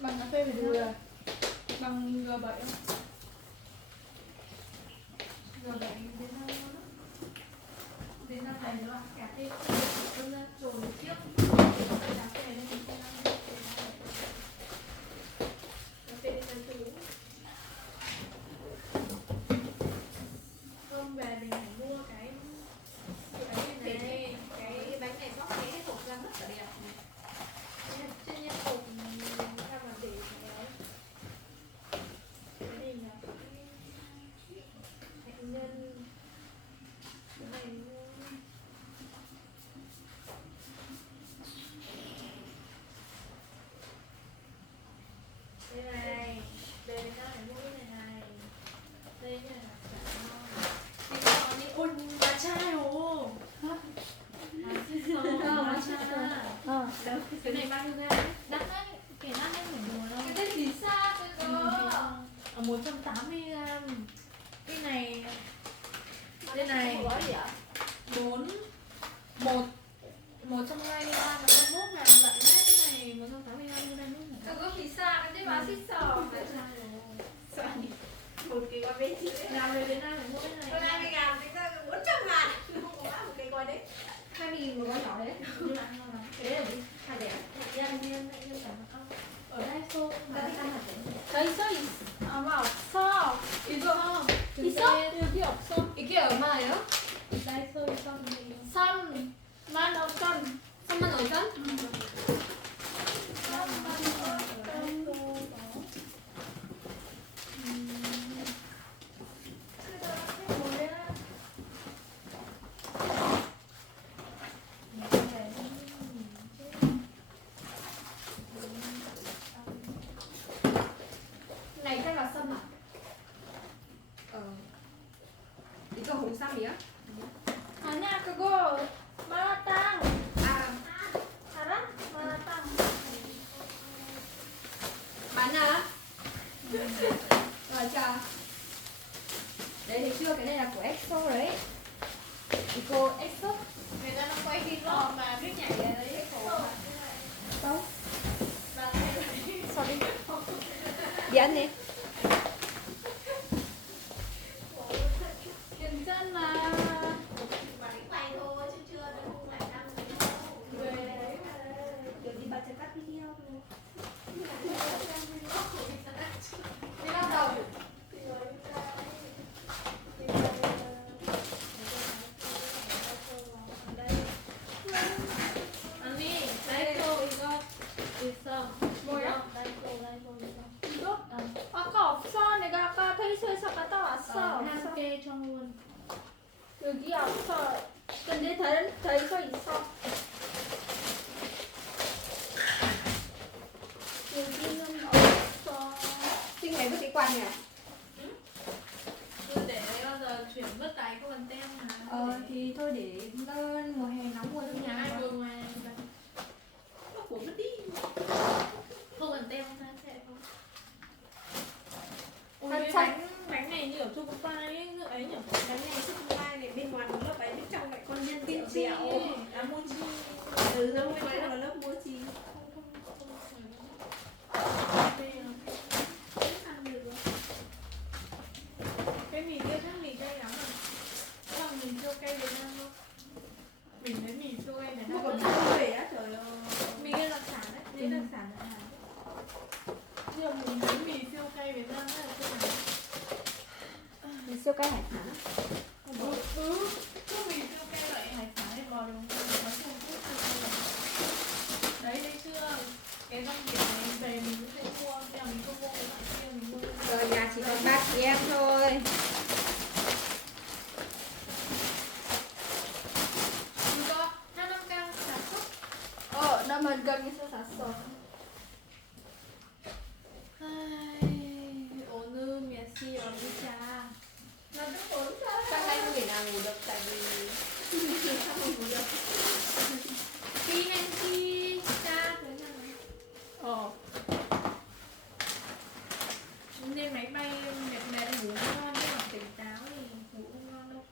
Bằng cà phê phải dừa. Bằng G7 không? G7 đến đâu đó. Đến đâu này nữa cà phê không ra trồi trước. Cà phê này mình không ăn. Cà phê đi ăn trồi. Hôm về mình phải mua cái này, cái bánh này bóc cái hộp ra rất là đẹp. Trên nhân hộp ra mà để cái này là hạnh nhân, cái này đây này, về Việt Nam phải mua cái này đây nha, thì có những ôi bà trai ồ cái này bao nhiêu gram? Đắt đấy, cái này em phải mua đâu. Cái đấy thì xa cơ ở 180g. Cái này đây này 4 1 120g là 21.000 lận đấy. Cái này 180g như đây đúng không? Đừng có thì xa cái đấy bà xích sò. Một cái qua bên chị đấy. Nào về Việt Nam phải mua cái này. Còn 20.000 tính ra 400.000. Không có một cái gói đấy. 20.000 một gói nhỏ đấy. Nhưng mà ăn ngon lắm. Cái đấy là gì? Hạt đẻ. Nhân cả một con. Ở Daiso. Daiso 아마 없어. 이거 있어? 여기 없어. 이게 얼마예요? 다이소 있었는데 35,000. 35,000? 35,000. Này chắc là sâm à? 이거 홍삼이야? 아니야 그거 마라탕. 알아? 마라탕. 맞나? Rồi chờ. Đấy thấy chưa? Cái này là của EXO đấy. Eco EXO. Người ta đang quay vlog mà cứ nhảy ra đấy EXO. Đâu? Mà Sorry. 미안해. 괜찮아. Bà đánh quay thôi chứ chưa đâu không phải đăng Người đấy Kiểu đi bà sẽ cắt video thôi. đi đâu đầu. 언니 다이소 이거 있어. 뭐야? 다이소 있어. 이거? 아까 없어. 내가 아까 페이스에서 갔다 왔어. 함께 청문. 여기 없어. 근데 다른 다이소 있어. 여기는 없어. Xin này với cái quạt này à? Cứ để bao giờ chuyển mất tài có cần tem mà. Thì thôi để mùa hè nóng mua trong nhà. Ai mà. vừa ngoài Nó của mất đi. không cần tem không sẽ không. Ôi Thật cái chắc. bánh này như ở Trung Quốc ấy ấy nhỉ? Bánh này sức mai này bên ngoài một lớp bánh bên trong lại con nhân Kim dẻo chi, dẻo. mochi. Ừ giống như vậy là lớp mua chi. Ăn được rồi. Cái mì kia khác mì cay lắm rồi. Có bằng mì siêu cay Việt Nam không? Mình lấy mì siêu cay Việt Mua Nam còn không? mua về á, trời ơi. Mì kia đặc sản đấy, đấy đặc sản ở Hàn. Nhưng mà mình lấy mì siêu cay Việt Nam rất là siêu Hàn. Mình siêu cay hải sản. Có mì siêu cay loại hải sản hay bò đồng có Trung Quốc siêu cay loại. Đấy, thấy chưa? Cái rong biển này về mình cũng sẽ mua, nhưng mà mình không mua cái loại kia, mình mua cái Rồi nhà chỉ còn 3 chị em thôi. 이거 한옥강 샀어? 나만 강에서 샀어. 오늘 몇 시 어디 자? Nó rất muốn sao? Sáng nay không thể nào ngủ được tại vì Sao mà ngủ được? 비행기 자 되잖아. Nên máy bay mệt mệt ngủ không ngon nhưng mà tỉnh táo thì ngủ không ngon đâu.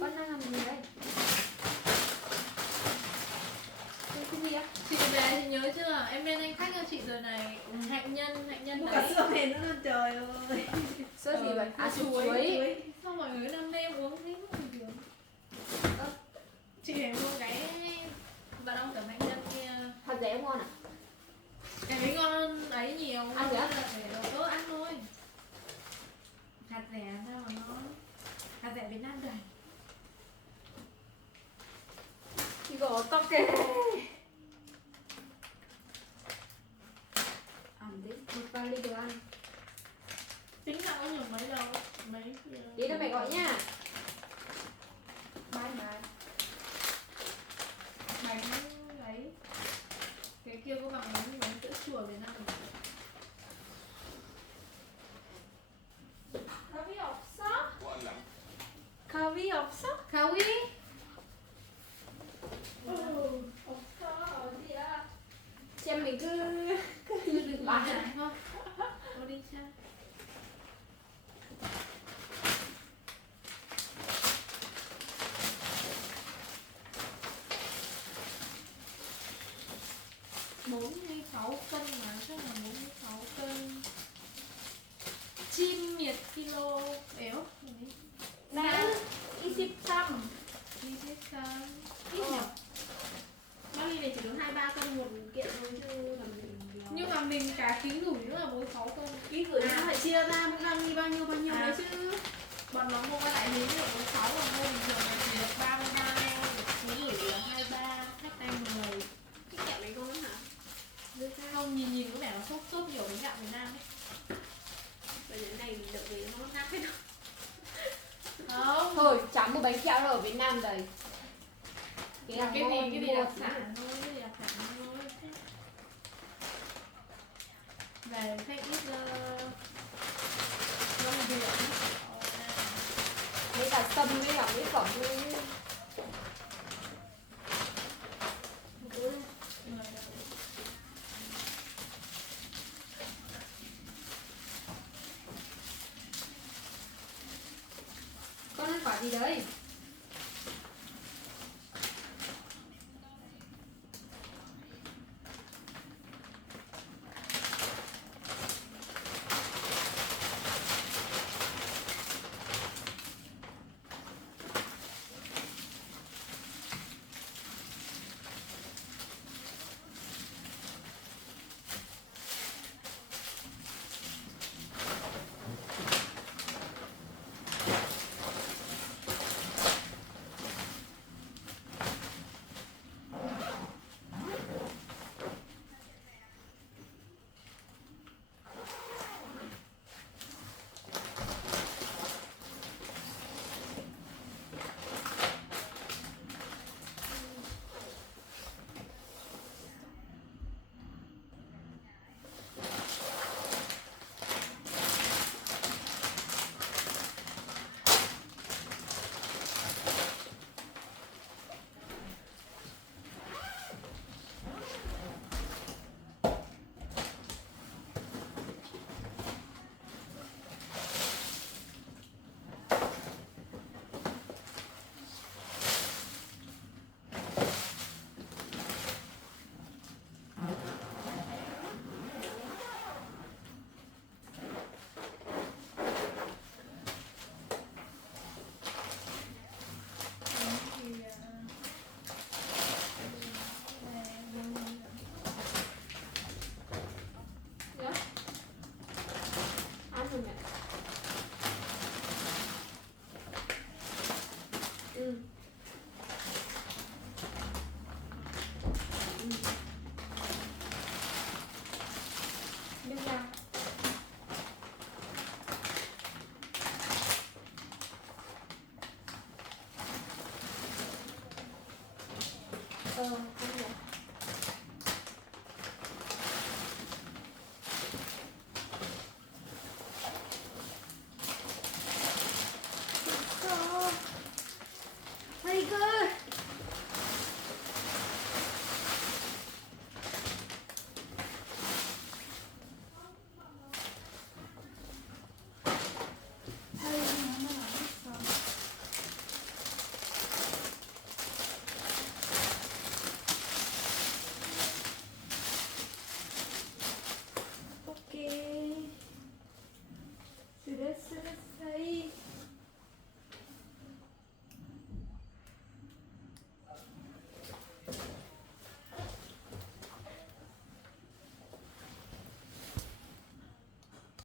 con đang làm gì đấy? Cái gì á? Chị về thì nhớ chưa? Em lên anh khách cho chị rồi này. Hạnh nhân Mua cả đấy. sữa mềm nữa luôn, trời ơi. Sữa gì vậy? À, sữa chuối. chuối. Sao mọi người năm nay em uống thế không bình thường? Chị phải mua cái và đông tẩm hạnh nhân kia. Hạt dẻ ngon à? Cái đấy ngon ấy nhiều. Ăn được á? Ăn thôi. Hạt rẻ sao mà nó hạt rẻ Việt Nam đầy. 이거 어떡해? 안 돼? Một vali đồ ăn. Tính ra có nhiều mấy đâu. Mấy Tí nữa mẹ gọi nha. Bye bye. bánh ấy. Cái kia có bằng bánh sữa chua Việt Nam không? 가위 없어? 뭐 할랑? 가위 없어? 가위? 없어. 어디야? Chị em mình cứ đừng bán lại thôi. Cô đi cha. Bốn mươi 6 cân mà chắc là 46 cân. Chim miệt kilo éo. 나 23. Đi chết cân. Ít nhỉ? Bali này chỉ được 23 cân một kiện thôi chứ làm gì nhiều. Nhưng mà mình cả ký gửi nữa là 46 cân. Ký gửi nó phải chia ra mỗi Bali bao nhiêu đấy chứ. Bọn nó mua lại lý được 46 còn mua bình thường là chỉ được 33 thôi. Ký gửi là 23, khách tay 10. Cái kẹo này ngon lắm hả? Không, nhìn có vẻ nó xốp nhiều bánh gạo Việt Nam ấy. Vậy cái này đợi về nó khác hết đâu. Không. Thôi, chẳng mua bánh kẹo đâu ở Việt Nam đây. Cái gì đặc sản thôi, cái gì đặc sản thôi. Về khách ít rong biển. Với cả sâm với cả mỹ phẩm luôn. Con ăn quả gì đấy? Anh